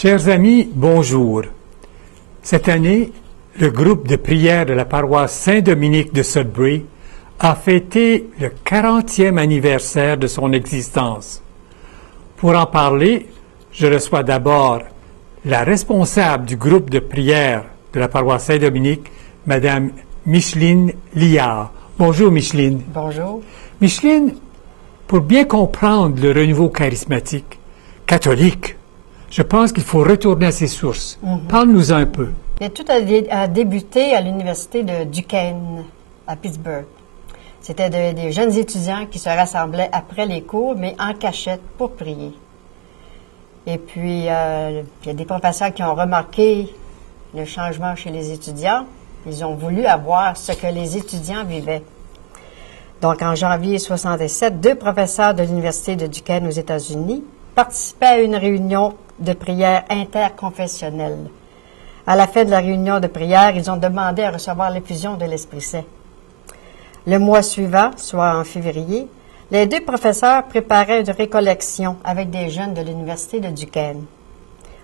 Chers amis, bonjour. Cette année, le groupe de prière de la paroisse Saint-Dominique de Sudbury a fêté le 40e anniversaire de son existence. Pour en parler, je reçois d'abord la responsable du groupe de prière de la paroisse Saint-Dominique, Madame Micheline Liard. Bonjour Micheline. Bonjour. Micheline, pour bien comprendre le renouveau charismatique catholique, je pense qu'il faut retourner à ses sources. Parle-nous un peu. Tout a débuté à l'université de Duquesne, à Pittsburgh. C'était des jeunes étudiants qui se rassemblaient après les cours, mais en cachette pour prier. Et puis, il y a des professeurs qui ont remarqué le changement chez les étudiants. Ils ont voulu avoir ce que les étudiants vivaient. Donc, en janvier 1967, 2 professeurs de l'université de Duquesne aux États-Unis participaient à une réunion de prière interconfessionnelle. À la fin de la réunion de prière, ils ont demandé à recevoir l'effusion de l'Esprit Saint. Le mois suivant, soit en février, les 2 professeurs préparaient une récollection avec des jeunes de l'université de Duquesne.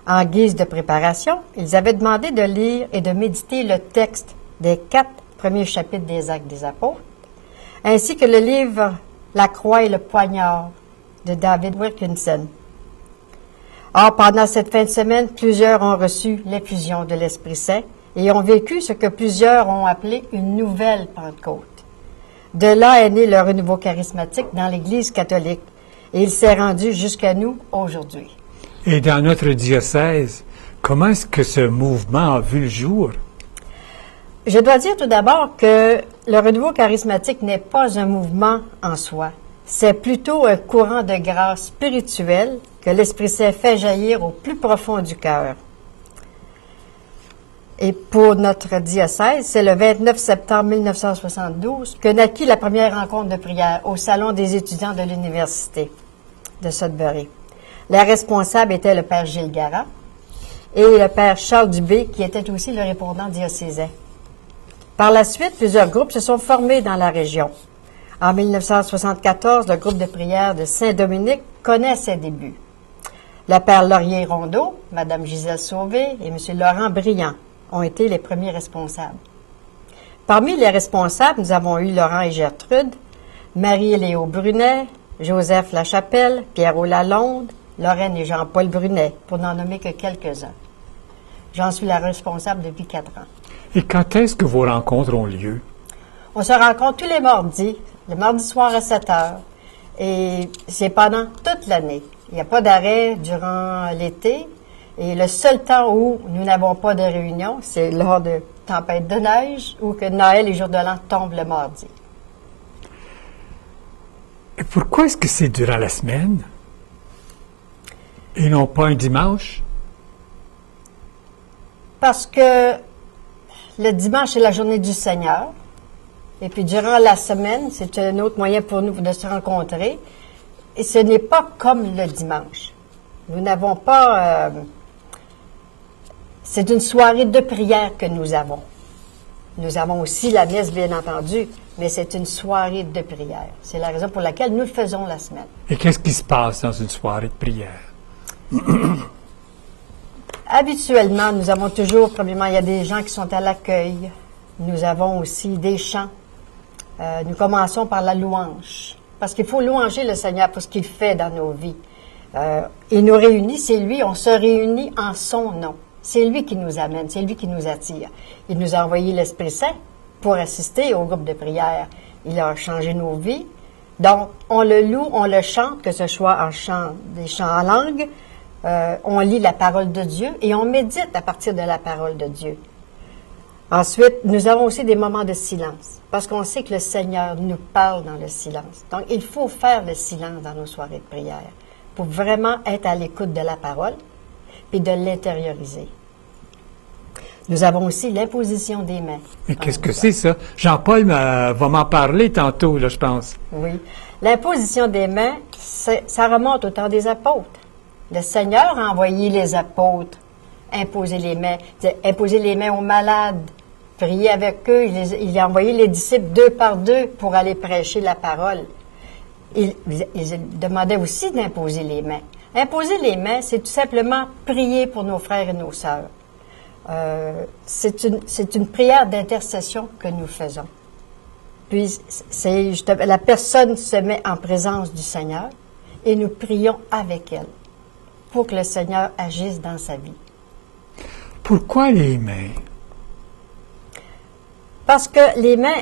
En guise de préparation, ils avaient demandé de lire et de méditer le texte des 4 premiers chapitres des Actes des Apôtres, ainsi que le livre La croix et le poignard de David Wilkinson. Or, pendant cette fin de semaine, plusieurs ont reçu l'effusion de l'Esprit Saint et ont vécu ce que plusieurs ont appelé une nouvelle Pentecôte. De là est né le renouveau charismatique dans l'Église catholique et il s'est rendu jusqu'à nous aujourd'hui. Et dans notre diocèse, comment est-ce que ce mouvement a vu le jour? Je dois dire tout d'abord que le renouveau charismatique n'est pas un mouvement en soi. C'est plutôt un courant de grâce spirituelle que l'Esprit Saint fait jaillir au plus profond du cœur. Et pour notre diocèse, c'est le 29 septembre 1972 que naquit la première rencontre de prière au Salon des étudiants de l'Université de Sudbury. Les responsables étaient le père Gilles Garat et le père Charles Dubé, qui était aussi le répondant diocésain. Par la suite, plusieurs groupes se sont formés dans la région. En 1974, le groupe de prière de Saint-Dominique connaît ses débuts. Le père Laurier Rondeau, Mme Gisèle Sauvé et M. Laurent Briand ont été les premiers responsables. Parmi les responsables, nous avons eu Laurent et Gertrude, Marie-Léo Brunet, Joseph Lachapelle, Pierrot Lalonde, Lorraine et Jean-Paul Brunet, pour n'en nommer que quelques-uns. J'en suis la responsable depuis 4 ans. Et quand est-ce que vos rencontres ont lieu? On se rencontre tous les mardis, le mardi soir à 7 heures, et c'est pendant toute l'année. Il n'y a pas d'arrêt durant l'été, et le seul temps où nous n'avons pas de réunion, c'est lors de tempêtes de neige ou que Noël et Jour de l'An tombent le mardi. Et pourquoi est-ce que c'est durant la semaine et non pas un dimanche? Parce que le dimanche est la journée du Seigneur, et puis durant la semaine, c'est un autre moyen pour nous de se rencontrer, et ce n'est pas comme le dimanche. Nous n'avons pas... c'est une soirée de prière que nous avons. Nous avons aussi la messe, bien entendu, mais c'est une soirée de prière. C'est la raison pour laquelle nous le faisons la semaine. Et qu'est-ce qui se passe dans une soirée de prière? Habituellement, nous avons toujours, premièrement, il y a des gens qui sont à l'accueil. Nous avons aussi des chants. Nous commençons par la louange, parce qu'il faut louanger le Seigneur pour ce qu'il fait dans nos vies. Il nous réunit, c'est lui, on se réunit en son nom. C'est lui qui nous amène, c'est lui qui nous attire. Il nous a envoyé l'Esprit Saint pour assister au groupe de prière. Il a changé nos vies. Donc, on le loue, on le chante, que ce soit en chant, des chants en langue, on lit la parole de Dieu et on médite à partir de la parole de Dieu. Ensuite, nous avons aussi des moments de silence, parce qu'on sait que le Seigneur nous parle dans le silence. Donc, il faut faire le silence dans nos soirées de prière pour vraiment être à l'écoute de la parole et de l'intérioriser. Nous avons aussi l'imposition des mains. Mais qu'est-ce que c'est ça? Jean-Paul va m'en parler tantôt, là, je pense. Oui. L'imposition des mains, ça remonte au temps des apôtres. Le Seigneur a envoyé les apôtres imposer les mains aux malades, prier avec eux. Il a envoyé les disciples 2 par 2 pour aller prêcher la parole. Il demandait aussi d'imposer les mains. Imposer les mains, c'est tout simplement prier pour nos frères et nos sœurs. C'est une prière d'intercession que nous faisons. Puis, la personne se met en présence du Seigneur et nous prions avec elle pour que le Seigneur agisse dans sa vie. Pourquoi les mains? Parce que les mains,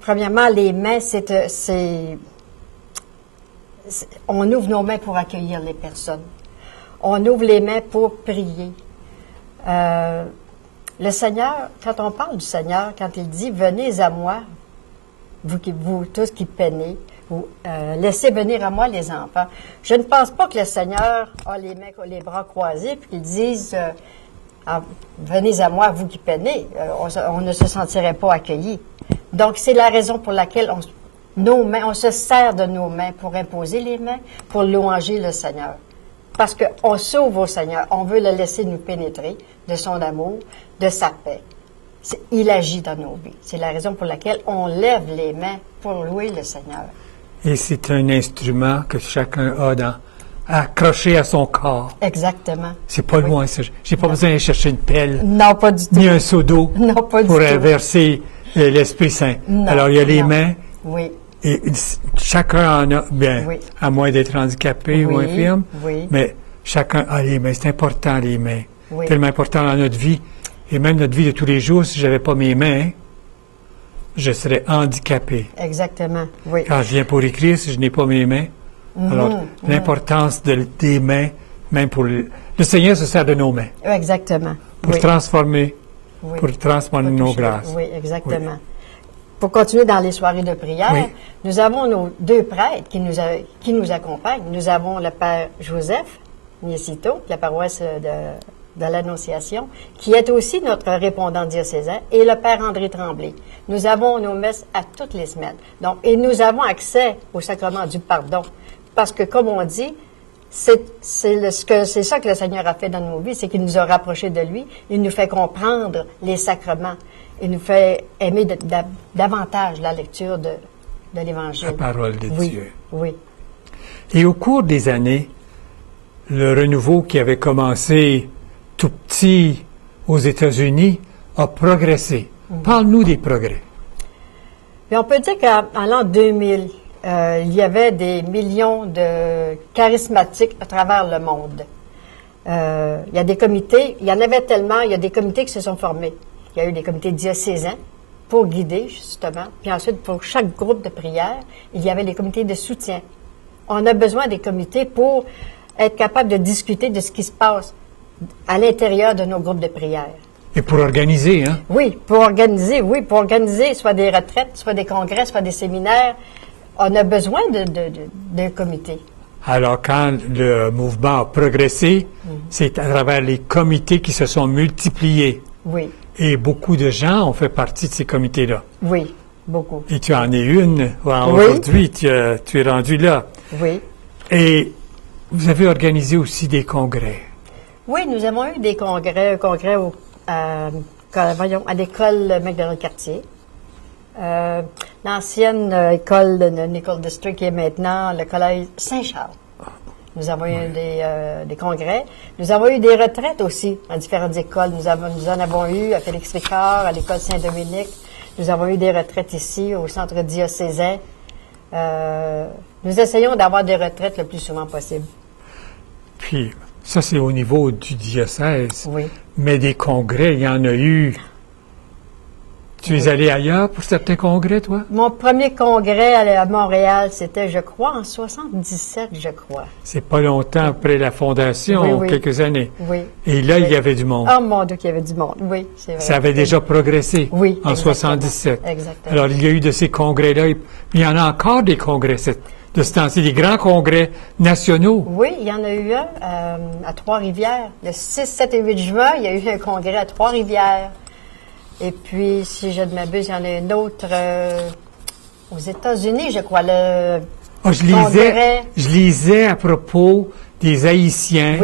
premièrement, les mains, on ouvre nos mains pour accueillir les personnes. On ouvre les mains pour prier. Le Seigneur, quand on parle du Seigneur, quand il dit « Venez à moi, vous tous qui peinez, laissez venir à moi les enfants », je ne pense pas que le Seigneur a les bras croisés puis qu'il dise venez à moi, vous qui peinez », on ne se sentirait pas accueillis. Donc, c'est la raison pour laquelle on se sert de nos mains pour imposer les mains, pour louanger le Seigneur. Parce qu'on s'ouvre au Seigneur, on veut le laisser nous pénétrer de son amour, de sa paix. Il agit dans nos vies. C'est la raison pour laquelle on lève les mains pour louer le Seigneur. Et c'est un instrument que chacun a accroché à son corps. Exactement. C'est pas loin, ça. J'ai pas besoin d'aller chercher une pelle. Non, pas du tout. Ni un seau d'eau pour verser l'Esprit Saint. Non, alors, il y a les mains. Oui. Et chacun en a, Oui. à moins d'être handicapé ou infirme, oui. mais chacun a les mains. C'est important, les mains. Oui. Tellement important dans notre vie. Et même notre vie de tous les jours, si je n'avais pas mes mains, je serais handicapé. Exactement, oui. Quand je viens pour écrire, si je n'ai pas mes mains, alors l'importance des mains, même pour le Seigneur se sert de nos mains. Exactement. Pour transformer, nos grâces. Oui, exactement. Oui. Pour continuer dans les soirées de prière, nous avons nos deux prêtres qui nous accompagnent. Nous avons le Père Joseph Niesito, de la paroisse de l'Annonciation, qui est aussi notre répondant diocésain, et le Père André Tremblay. Nous avons nos messes à toutes les semaines. Donc, et nous avons accès au sacrement du pardon. Parce que, comme on dit, c'est ça que le Seigneur a fait dans nos vies, c'est qu'il nous a rapprochés de lui, il nous fait comprendre les sacrements, il nous fait aimer davantage la lecture de l'Évangile. La parole de Dieu. Oui. Et au cours des années, le renouveau qui avait commencé tout petit aux États-Unis a progressé. Parle-nous des progrès. Mais on peut dire qu'en l'an 2000, il y avait des millions de charismatiques à travers le monde. Il y a des comités, il y en avait tellement, il y a des comités qui se sont formés. Il y a eu des comités diocésains pour guider, justement. Puis ensuite, pour chaque groupe de prière, il y avait des comités de soutien. On a besoin des comités pour être capable de discuter de ce qui se passe à l'intérieur de nos groupes de prière. Et pour organiser, hein? Oui, pour organiser soit des retraites, soit des congrès, soit des séminaires. On a besoin d'un comité. Alors, quand le mouvement a progressé, c'est à travers les comités qui se sont multipliés. Oui. Et beaucoup de gens ont fait partie de ces comités-là. Oui, beaucoup. Et tu en es une. Aujourd'hui, tu es rendu là. Oui. Et vous avez organisé aussi des congrès. Oui, nous avons eu des congrès, un congrès à l'école McDonald-Cartier. L'ancienne école de Nicole District qui est maintenant le collège Saint-Charles. Nous avons eu des congrès. Nous avons eu des retraites aussi dans différentes écoles. Nous en avons eu à Félix Ricard, à l'école Saint-Dominique. Nous avons eu des retraites ici au centre diocésain. Nous essayons d'avoir des retraites le plus souvent possible. Puis, ça, c'est au niveau du diocèse. Oui. Mais des congrès, il y en a eu. Tu es allé ailleurs pour certains congrès, toi? Mon premier congrès à Montréal, c'était, je crois, en 77, je crois. C'est pas longtemps après la fondation, quelques années. Oui. Et là, il y avait du monde. Oh mon Dieu, qu'il y avait du monde. Oui, c'est vrai. Ça avait déjà progressé. Oui, en 77. Exactement. Alors, il y a eu de ces congrès-là. Il y en a encore des congrès de ce temps-ci, des grands congrès nationaux. Oui, il y en a eu un à Trois-Rivières. Le 6, 7 et 8 juin, il y a eu un congrès à Trois-Rivières. Et puis, si je ne m'abuse, il y en a un autre aux États-Unis, je crois. Je lisais à propos des Haïtiens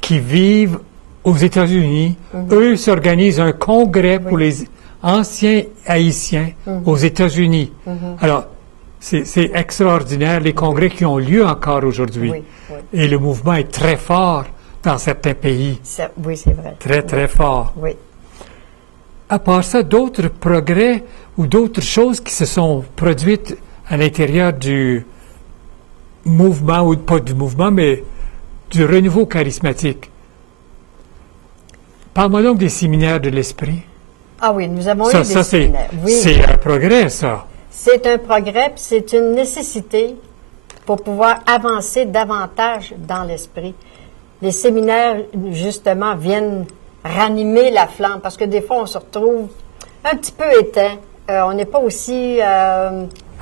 qui vivent aux États-Unis. Eux s'organisent un congrès pour les anciens Haïtiens aux États-Unis. Alors, C'est extraordinaire, les congrès qui ont lieu encore aujourd'hui. Oui, oui. Et le mouvement est très fort dans certains pays. Oui, c'est vrai. Très, très fort. Oui. À part ça, d'autres progrès ou d'autres choses qui se sont produites à l'intérieur du mouvement, ou pas du mouvement, mais du renouveau charismatique. Parle-moi donc des séminaires de l'esprit. Ah oui, nous avons eu des séminaires. Oui. C'est un progrès, ça. C'est un progrès, puis c'est une nécessité pour pouvoir avancer davantage dans l'esprit. Les séminaires, justement, viennent ranimer la flamme, parce que des fois, on se retrouve un petit peu éteint. On n'est pas aussi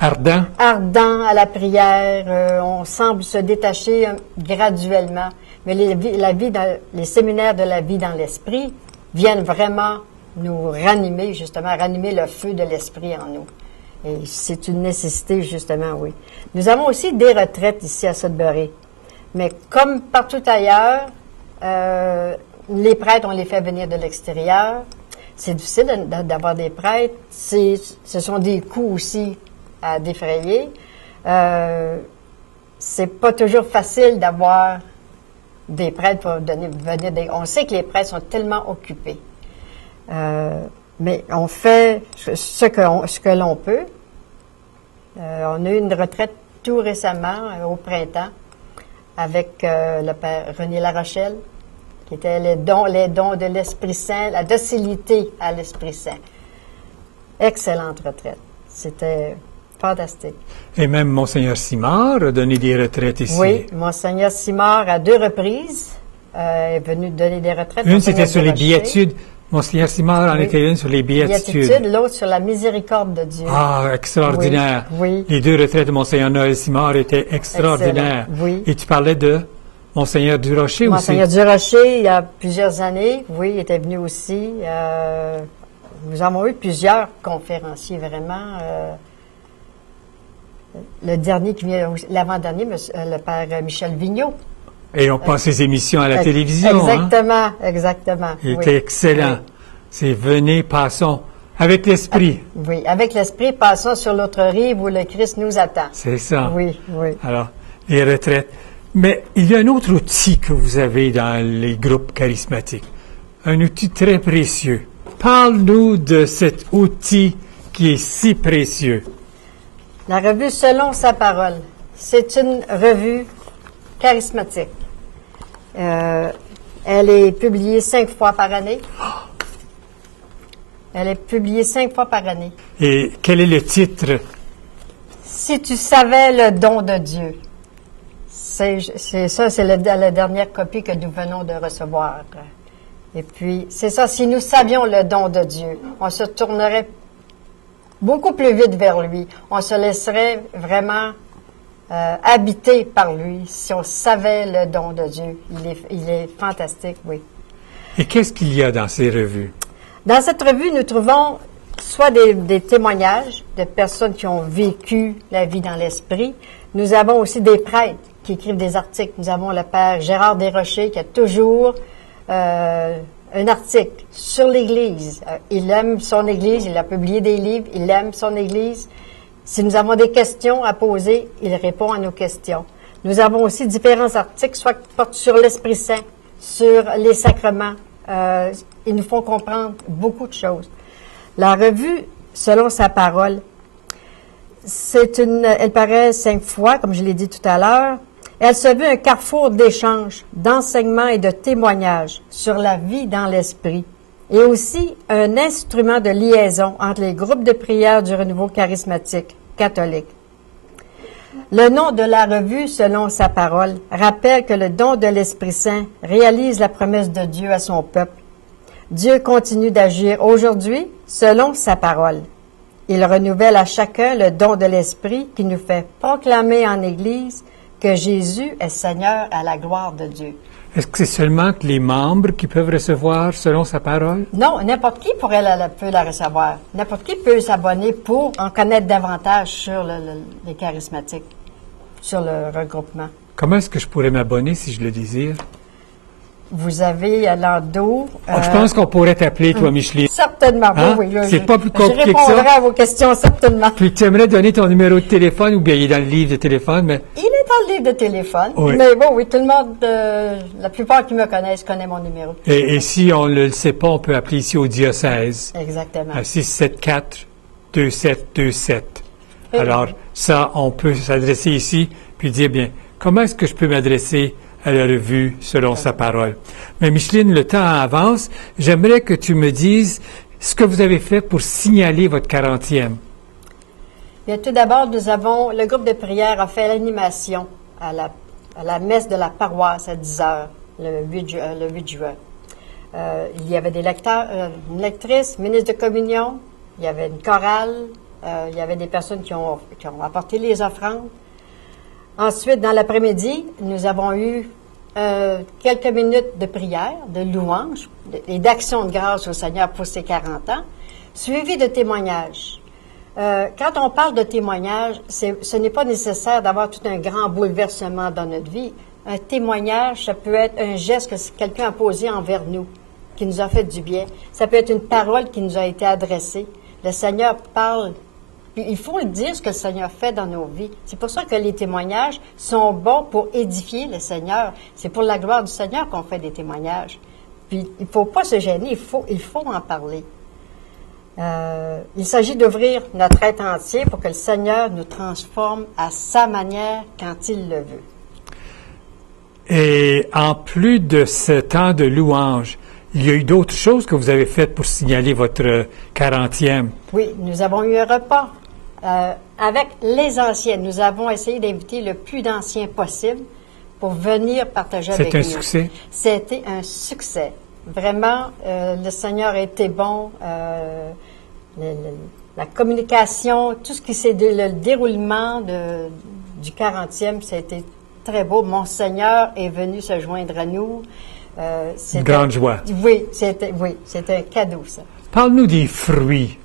Ardent. ardent à la prière. On semble se détacher graduellement. Mais les séminaires de la vie dans l'esprit viennent vraiment nous ranimer, justement, ranimer le feu de l'esprit en nous. Et c'est une nécessité, justement, oui. Nous avons aussi des retraites ici à Sudbury. Mais comme partout ailleurs, les prêtres, on les fait venir de l'extérieur. C'est difficile d'avoir des prêtres. Ce sont des coûts aussi à défrayer. C'est pas toujours facile d'avoir des prêtres pour venir. On sait que les prêtres sont tellement occupés. Mais on fait ce que l'on peut. On a eu une retraite tout récemment, au printemps, avec le père René Larochelle, qui était les dons de l'Esprit Saint, la docilité à l'Esprit Saint. Excellente retraite. C'était fantastique. Et même Monseigneur Simard a donné des retraites ici. Oui, Monseigneur Simard, à 2 reprises, est venu donner des retraites. Une, c'était sur les béatitudes. Monseigneur Simard en était une sur les béatitudes. L'autre sur la miséricorde de Dieu. Ah, extraordinaire. Oui. Les 2 retraites de Monseigneur Noël Simard étaient extraordinaires. Excellent. Oui. Et tu parlais de Monseigneur Durocher aussi. Monseigneur Durocher, il y a plusieurs années, oui, il était venu aussi. Nous avons eu plusieurs conférenciers, vraiment. Le dernier qui vient, l'avant-dernier, le père Michel Vigneault. Et on passe ses émissions à la télévision. Exactement, exactement. Il était excellent. Oui. C'est venez, passons. Avec l'esprit. Oui, avec l'esprit, passons sur l'autre rive où le Christ nous attend. C'est ça. Oui, oui. Alors, les retraites. Mais il y a un autre outil que vous avez dans les groupes charismatiques. Un outil très précieux. Parle-nous de cet outil qui est si précieux. La revue Selon sa parole. C'est une revue charismatique. Elle est publiée 5 fois par année. Elle est publiée 5 fois par année. Et quel est le titre? Si tu savais le don de Dieu. C'est la dernière copie que nous venons de recevoir. Et puis, c'est ça, si nous savions le don de Dieu, on se tournerait beaucoup plus vite vers lui. On se laisserait vraiment habité par lui, si on savait le don de Dieu. Il est fantastique, oui. Et qu'est-ce qu'il y a dans ces revues? Dans cette revue, nous trouvons soit des témoignages de personnes qui ont vécu la vie dans l'esprit. Nous avons aussi des prêtres qui écrivent des articles. Nous avons le père Gérard Desrochers qui a toujours un article sur l'Église. Il aime son Église, il a publié des livres, il aime son Église. Si nous avons des questions à poser, il répond à nos questions. Nous avons aussi différents articles, soit qui portent sur l'Esprit Saint, sur les sacrements. Ils nous font comprendre beaucoup de choses. La revue, selon sa parole, elle paraît 5 fois, comme je l'ai dit tout à l'heure. Elle se veut un carrefour d'échanges, d'enseignements et de témoignages sur la vie dans l'esprit, et aussi un instrument de liaison entre les groupes de prière du renouveau charismatique catholique. Le nom de la revue, selon sa parole, rappelle que le don de l'Esprit Saint réalise la promesse de Dieu à son peuple. Dieu continue d'agir aujourd'hui selon sa parole. Il renouvelle à chacun le don de l'Esprit qui nous fait proclamer en Église que Jésus est Seigneur à la gloire de Dieu. Est-ce que c'est seulement que les membres qui peuvent recevoir selon sa parole? Non, n'importe qui peut la recevoir. N'importe qui peut s'abonner pour en connaître davantage sur les charismatiques, sur le regroupement. Comment est-ce que je pourrais m'abonner si je le désire? Vous avez à l'endos... Je pense qu'on pourrait t'appeler, toi, Micheline. Certainement, Hein? oui. C'est pas plus compliqué que ça. Je répondrai à vos questions, certainement. Puis tu aimerais donner ton numéro de téléphone, ou bien il est dans le livre de téléphone, mais... Il est dans le livre de téléphone. Oui. Mais bon, oui, tout le monde, la plupart qui me connaissent connaissent mon numéro. Et si on ne le sait pas, on peut appeler ici au diocèse. Exactement. À 674-2727. Alors, ça, on peut s'adresser ici, puis dire, bien, comment est-ce que je peux m'adresser à la revue selon sa parole? Mais Micheline, le temps avance. J'aimerais que tu me dises ce que vous avez fait pour signaler votre 40e. Bien, tout d'abord, le groupe de prière a fait l'animation à la messe de la paroisse à 10 heures, le 8 juin. Il y avait des lecteurs, une lectrice, ministre de communion, il y avait une chorale, il y avait des personnes qui ont apporté les offrandes. Ensuite, dans l'après-midi, nous avons eu quelques minutes de prière, de louange et d'action de grâce au Seigneur pour ses 40 ans, suivi de témoignages. Quand on parle de témoignages, ce n'est pas nécessaire d'avoir tout un grand bouleversement dans notre vie. Un témoignage, ça peut être un geste que quelqu'un a posé envers nous, qui nous a fait du bien. Ça peut être une parole qui nous a été adressée. Le Seigneur parle. Puis il faut le dire, ce que le Seigneur fait dans nos vies. C'est pour ça que les témoignages sont bons pour édifier le Seigneur. C'est pour la gloire du Seigneur qu'on fait des témoignages. Puis il ne faut pas se gêner, il faut en parler. Il s'agit d'ouvrir notre être entier pour que le Seigneur nous transforme à sa manière quand il le veut. Et en plus de ce temps de louange, il y a eu d'autres choses que vous avez faites pour signaler votre 40e. Oui, nous avons eu un repas avec les anciens. Nous avons essayé d'inviter le plus d'anciens possible pour venir partager avec nous. C'était un succès? C'était un succès. Vraiment, le Seigneur a été bon. La communication, tout ce qui s'est le déroulement du 40e, ça a été très beau. Monseigneur est venu se joindre à nous. Une grande joie. Oui, c'était un cadeau, ça. Parle-nous des fruits.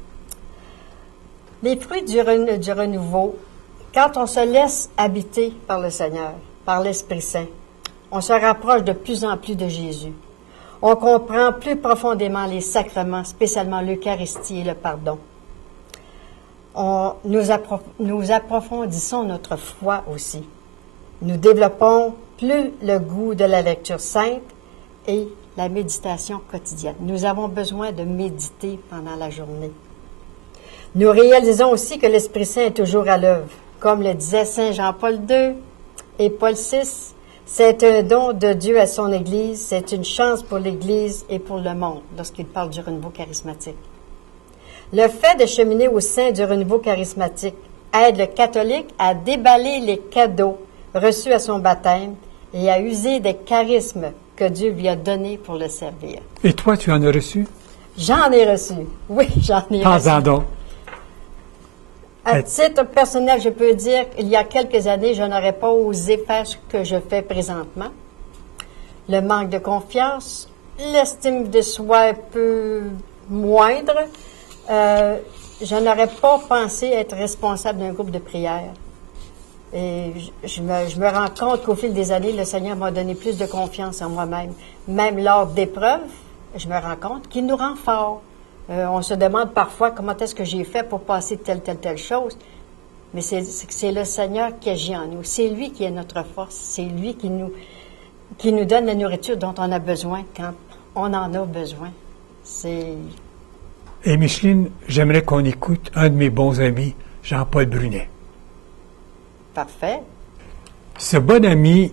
Les fruits du renouveau, quand on se laisse habiter par le Seigneur, par l'Esprit Saint, on se rapproche de plus en plus de Jésus. On comprend plus profondément les sacrements, spécialement l'Eucharistie et le pardon. Nous approfondissons notre foi aussi. Nous développons plus le goût de la lecture sainte et la méditation quotidienne. Nous avons besoin de méditer pendant la journée. Nous réalisons aussi que l'Esprit Saint est toujours à l'œuvre. Comme le disait Saint Jean-Paul II et Paul VI, c'est un don de Dieu à son Église, c'est une chance pour l'Église et pour le monde, lorsqu'il parle du renouveau charismatique. Le fait de cheminer au sein du renouveau charismatique aide le catholique à déballer les cadeaux reçus à son baptême et à user des charismes que Dieu lui a donnés pour le servir. Et toi, tu en as reçu? J'en ai reçu. Oui, j'en ai reçu. Parle-en donc. À titre personnel, je peux dire qu'il y a quelques années, je n'aurais pas osé faire ce que je fais présentement. Le manque de confiance, l'estime de soi un peu moindre, je n'aurais pas pensé être responsable d'un groupe de prière. Et je me rends compte qu'au fil des années, le Seigneur m'a donné plus de confiance en moi-même. Même lors d'épreuves, je me rends compte qu'il nous rend forts. On se demande parfois comment est-ce que j'ai fait pour passer telle chose. Mais c'est le Seigneur qui agit en nous. C'est lui qui est notre force. C'est lui qui nous donne la nourriture dont on a besoin quand on en a besoin. Et Micheline, j'aimerais qu'on écoute un de mes bons amis, Jean-Paul Brunet. Parfait. Ce bon ami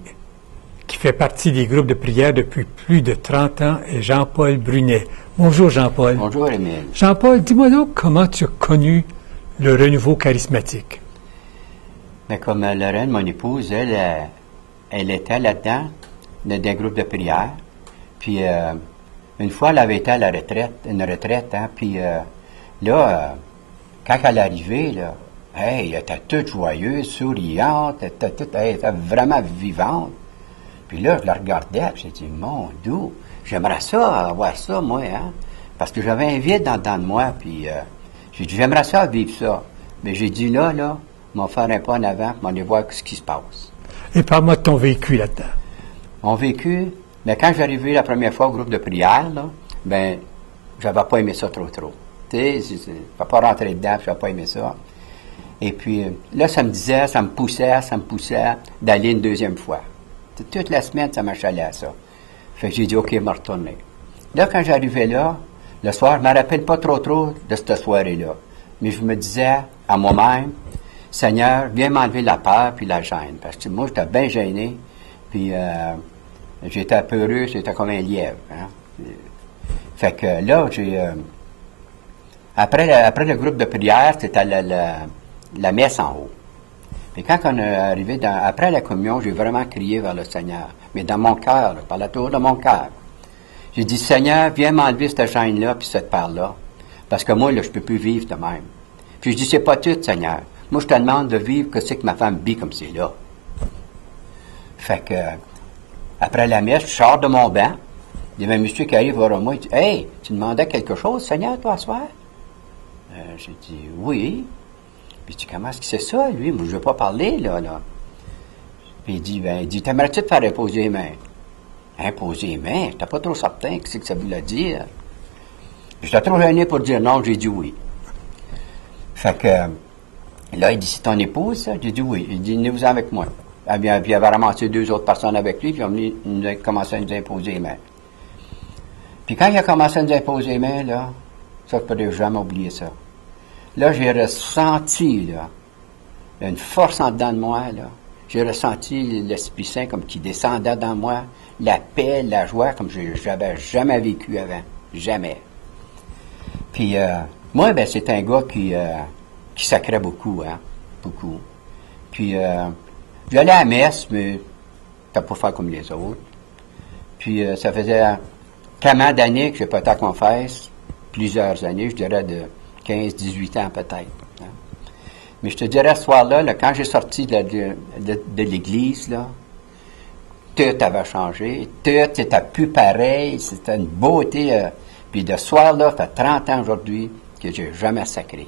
qui fait partie des groupes de prière depuis plus de 30 ans est Jean-Paul Brunet. Bonjour Jean-Paul. Bonjour Émile. Jean-Paul, dis-moi donc comment tu as connu le renouveau charismatique. Mais comme Lorraine, mon épouse, elle était là-dedans, d'un groupe de prière. Puis une fois, elle avait été à une retraite, hein, puis là, quand elle est arrivée, là, elle était toute joyeuse, souriante, elle était vraiment vivante. Puis là, je la regardais, puis j'ai dit, mon Dieu, j'aimerais ça, avoir ça, moi, hein? Parce que j'avais un vide dans de moi, puis j'ai dit, j'aimerais ça vivre ça. Mais j'ai dit, là, on va faire un pas en avant, puis on va aller voir ce qui se passe. Et parle-moi de ton vécu là-dedans. Mon vécu, Mais quand j'arrivais la première fois au groupe de prière, là, ben, j'avais pas aimé ça trop. Tu sais, je ne vais pas rentrer dedans, puis j'avais pas aimé ça. Et puis, là, ça me poussait d'aller une deuxième fois. Toute la semaine, ça m'achalait à ça. Fait que j'ai dit, OK, je vais me retourner. Là, quand j'arrivais là, le soir, je ne me rappelle pas trop de cette soirée-là. Mais je me disais à moi-même, Seigneur, viens m'enlever la peur puis la gêne. Parce que moi, j'étais bien gêné. Puis, j'étais peureux, j'étais comme un lièvre. Hein? Fait que là, après le groupe de prière, c'était la messe en haut. Puis quand on est arrivé après la communion, j'ai vraiment crié vers le Seigneur. Mais dans mon cœur, par la tour de mon cœur. J'ai dit, Seigneur, viens m'enlever cette gêne-là puis cette part-là. Parce que moi, là, je ne peux plus vivre de même. Puis je dis, c'est pas tout, Seigneur. Moi, je te demande de vivre que c'est que ma femme vit comme c'est là. Fait que, après la messe, je sors de mon banc. Il y avait un monsieur qui arrive vers moi, il dit, hey, tu demandais quelque chose, Seigneur, toi, ce soir? J'ai dit, oui. Puis il dit, comment est-ce que c'est ça, lui? Moi, je ne veux pas parler, là. Puis il dit, t'aimerais-tu te faire imposer les mains? Imposer les mains? J'étais pas trop certain que c'est que ça voulait dire. J'étais trop gêné pour dire non, j'ai dit oui. Fait que, là, il dit, c'est ton épouse, ça? J'ai dit oui. Il dit, venez-vous-en avec moi. Puis il avait ramassé 2 autres personnes avec lui, puis il a commencé à nous imposer les mains. Puis quand il a commencé à nous imposer les mains, là, ça, je ne pourrais jamais oublier ça. Là, j'ai ressenti, là, une force en dedans de moi, là. J'ai ressenti l'Esprit Saint comme qui descendait dans moi, la paix, la joie, comme je n'avais jamais vécu avant. Jamais. Puis, moi, ben, c'est un gars qui sacrait beaucoup, hein. Beaucoup. Puis, j'allais à la messe, mais t'as pas faire comme les autres. Puis, ça faisait tellement d'années que j'ai pas été à la confesse. Plusieurs années, je dirais de 15, 18 ans peut-être. Hein. Mais je te dirais, ce soir-là, là, quand j'ai sorti de l'église, là, tout avait changé. Tout n'était plus pareil. C'était une beauté. Puis de ce soir-là, ça fait 30 ans aujourd'hui que j'ai jamais sacré.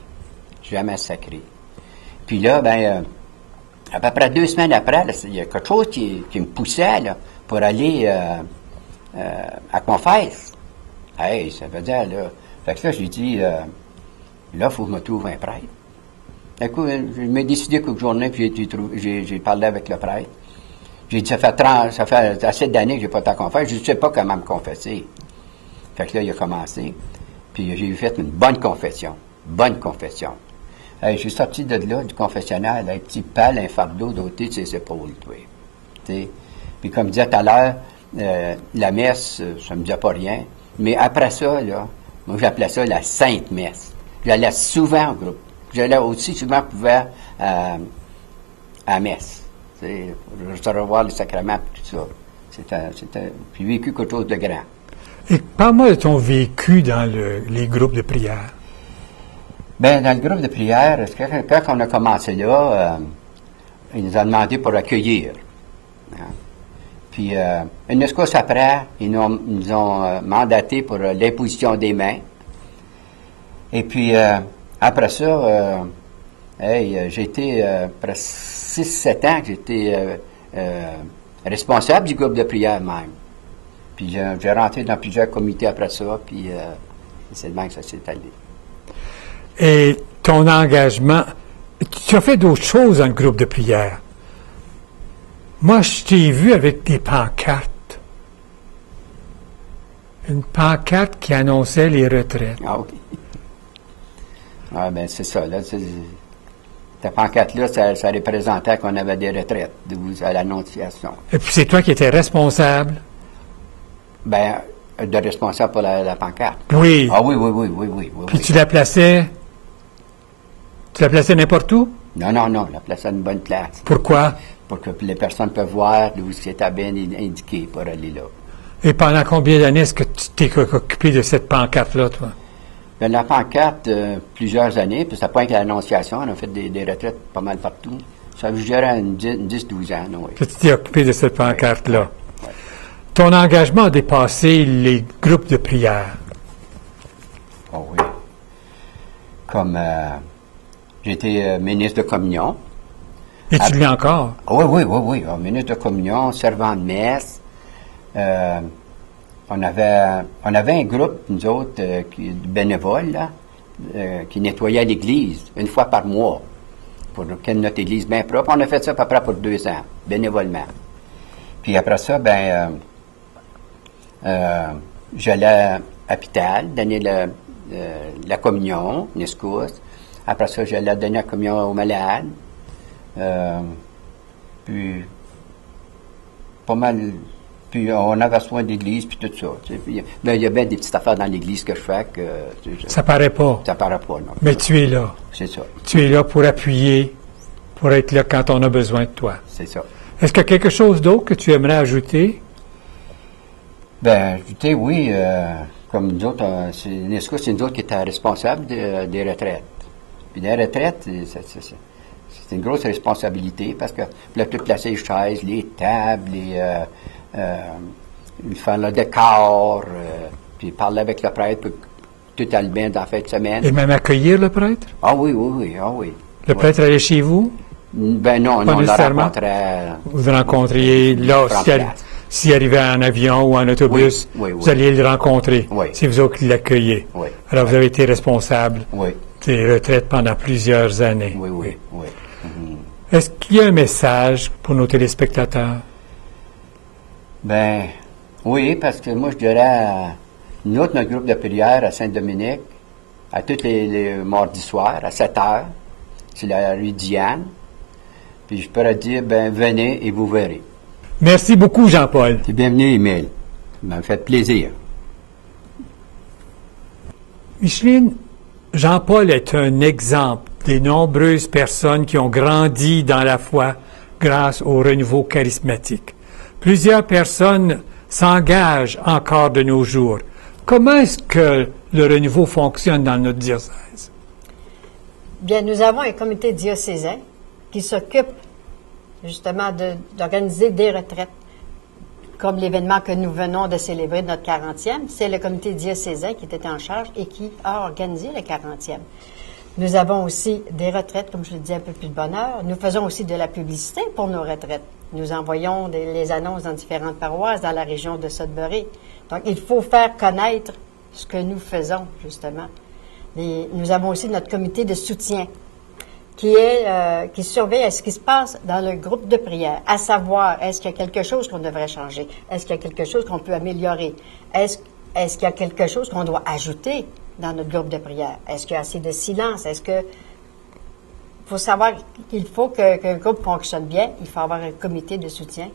Jamais sacré. Puis là, ben, à peu près 2 semaines après, là, il y a quelque chose qui me poussait là, pour aller à confesse. Hey, ça veut dire, là. Fait que là, j'ai dit, là, il faut que je me trouve un prêtre. Du coup, je m'ai décidé qu'une journée, puis j'ai parlé avec le prêtre. J'ai dit, ça fait assez d'années que j'ai pas été à confesse, je ne sais pas comment me confesser. Fait que là, il a commencé. Puis j'ai fait une bonne confession. Bonne confession. J'ai sorti de là, du confessionnal, un petit pal, un fardeau d'ôté de ses épaules, toi. T'sais. Puis comme je disais tout à l'heure, la messe, ça me disait pas rien. Mais après ça, là, moi j'appelais ça la Sainte Messe. J'allais souvent au groupe. J'allais aussi souvent pouvoir à la messe. Pour recevoir les sacrements et tout ça. J'ai vécu quelque chose de grand. Et parle-moi de ton vécu dans les groupes de prière. Bien, dans le groupe de prière, quand on a commencé là, ils nous ont demandé pour accueillir. Hein. Puis, une escousse après, ils nous ont mandaté pour l'imposition des mains. Et puis, après ça, j'ai été presque 6-7 ans que j'étais responsable du groupe de prière même. Puis j'ai rentré dans plusieurs comités après ça, puis c'est le même que ça s'est allé. Et ton engagement, tu as fait d'autres choses dans le groupe de prière. Moi, je t'ai vu avec des pancartes. Une pancarte qui annonçait les retraites. Ah oui. Ah ben c'est ça, là. Cette pancarte-là, ça représentait qu'on avait des retraites à l'Annonciation. Et puis c'est toi qui étais responsable? Ben, de responsable pour la pancarte. Oui. Ah oui. Puis tu la plaçais n'importe où? Non, la plaçais à une bonne place. Pourquoi? Pour que les personnes peuvent voir où c'était bien indiqué pour aller là. Et pendant combien d'années est-ce que tu t'es occupé de cette pancarte-là, toi? Bien, la pancarte, plusieurs années, puis c'était pas avec l'Annonciation, on a fait des retraites pas mal partout. Ça vous dirait 10-12 ans, oui. Que tu t'es occupé de cette pancarte-là. Oui. Ton engagement a dépassé les groupes de prière. Oh oui. Comme j'étais ministre de communion. Et tu l'es encore? Oui. Ministre de communion, servant de messe. on avait un groupe, nous autres, de bénévoles, là, qui nettoyait l'église une fois par mois pour que notre église bien propre. On a fait ça à peu près pour 2 ans, bénévolement. Puis après ça, j'allais à Pital, donner la communion, une escousse. Après ça, j'allais donner la communion aux malades. Puis, pas mal. Puis, on avait soin de l'église, puis tout ça. Tu sais. Puis, il y a bien des petites affaires dans l'église que je fais que... Ça paraît pas. Ça paraît pas, non. Mais tu es là. C'est ça. Tu es là pour appuyer, pour être là quand on a besoin de toi. C'est ça. Est-ce qu'il y a quelque chose d'autre que tu aimerais ajouter? Ajouter, oui. Comme nous autres, c'est nous autres qui étaient responsables des retraites. Puis les retraites, c'est une grosse responsabilité parce que là, tout placer les chaises, les tables, faire le décor, puis parler avec le prêtre pour que tout aille bien dans la fin de semaine. Et même accueillir le prêtre? Ah oui, oui, oui, ah oui. Le prêtre allait chez vous? Ben non, Pas on le nécessairement. rencontrait. Vous le rencontriez là, s'il arrivait en avion ou en autobus, Oui, oui, oui. vous alliez le rencontrer. Oui. C'est vous autres qui l'accueillez. Oui. Alors, vous avez été responsable Oui, des retraites pendant plusieurs années. oui, oui, oui. Mhm. Est-ce qu'il y a un message pour nos téléspectateurs? Oui, parce que moi, je dirais, notre groupe de prière à Saint-Dominique, à tous les mardis soirs, à 7 heures, c'est la rue Diane. Puis je pourrais dire, venez et vous verrez. Merci beaucoup, Jean-Paul. C'est bienvenu, Emile. Ça m'a fait plaisir. Micheline, Jean-Paul est un exemple des nombreuses personnes qui ont grandi dans la foi grâce au renouveau charismatique. Plusieurs personnes s'engagent encore de nos jours. Comment est-ce que le renouveau fonctionne dans notre diocèse? Bien, nous avons un comité diocésain qui s'occupe justement d'organiser des retraites, comme l'événement que nous venons de célébrer, notre 40e. C'est le comité diocésain qui était en charge et qui a organisé le 40e. Nous avons aussi des retraites, comme je le disais, un peu plus de bonheur. Nous faisons aussi de la publicité pour nos retraites. Nous envoyons les annonces dans différentes paroisses dans la région de Sudbury. Donc, il faut faire connaître ce que nous faisons, justement. Nous avons aussi notre comité de soutien qui surveille ce qui se passe dans le groupe de prière, à savoir, est-ce qu'il y a quelque chose qu'on devrait changer? Est-ce qu'il y a quelque chose qu'on peut améliorer? Est-ce qu'il y a quelque chose qu'on doit ajouter dans notre groupe de prière? Est-ce qu'il y a assez de silence? Il faut savoir qu'il faut que le groupe fonctionne bien. Il faut avoir un comité de soutien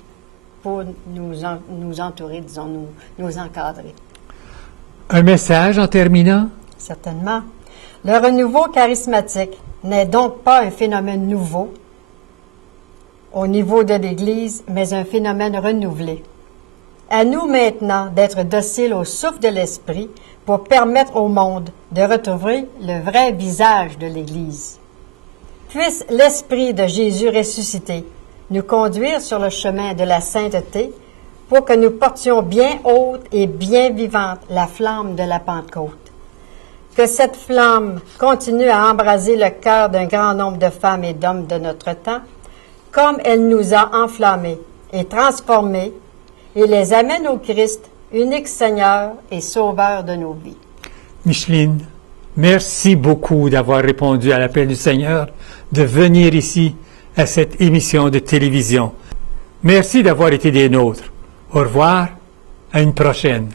pour nous entourer, disons, nous encadrer. Un message en terminant? Certainement. Le renouveau charismatique n'est donc pas un phénomène nouveau au niveau de l'Église, mais un phénomène renouvelé. À nous maintenant d'être dociles au souffle de l'Esprit pour permettre au monde de retrouver le vrai visage de l'Église. Puisse l'Esprit de Jésus ressuscité nous conduire sur le chemin de la sainteté pour que nous portions bien haute et bien vivante la flamme de la Pentecôte. Que cette flamme continue à embraser le cœur d'un grand nombre de femmes et d'hommes de notre temps, comme elle nous a enflammés et transformés, et les amène au Christ, unique Seigneur et Sauveur de nos vies. Micheline, merci beaucoup d'avoir répondu à l'appel du Seigneur de venir ici à cette émission de télévision. Merci d'avoir été des nôtres. Au revoir, à une prochaine.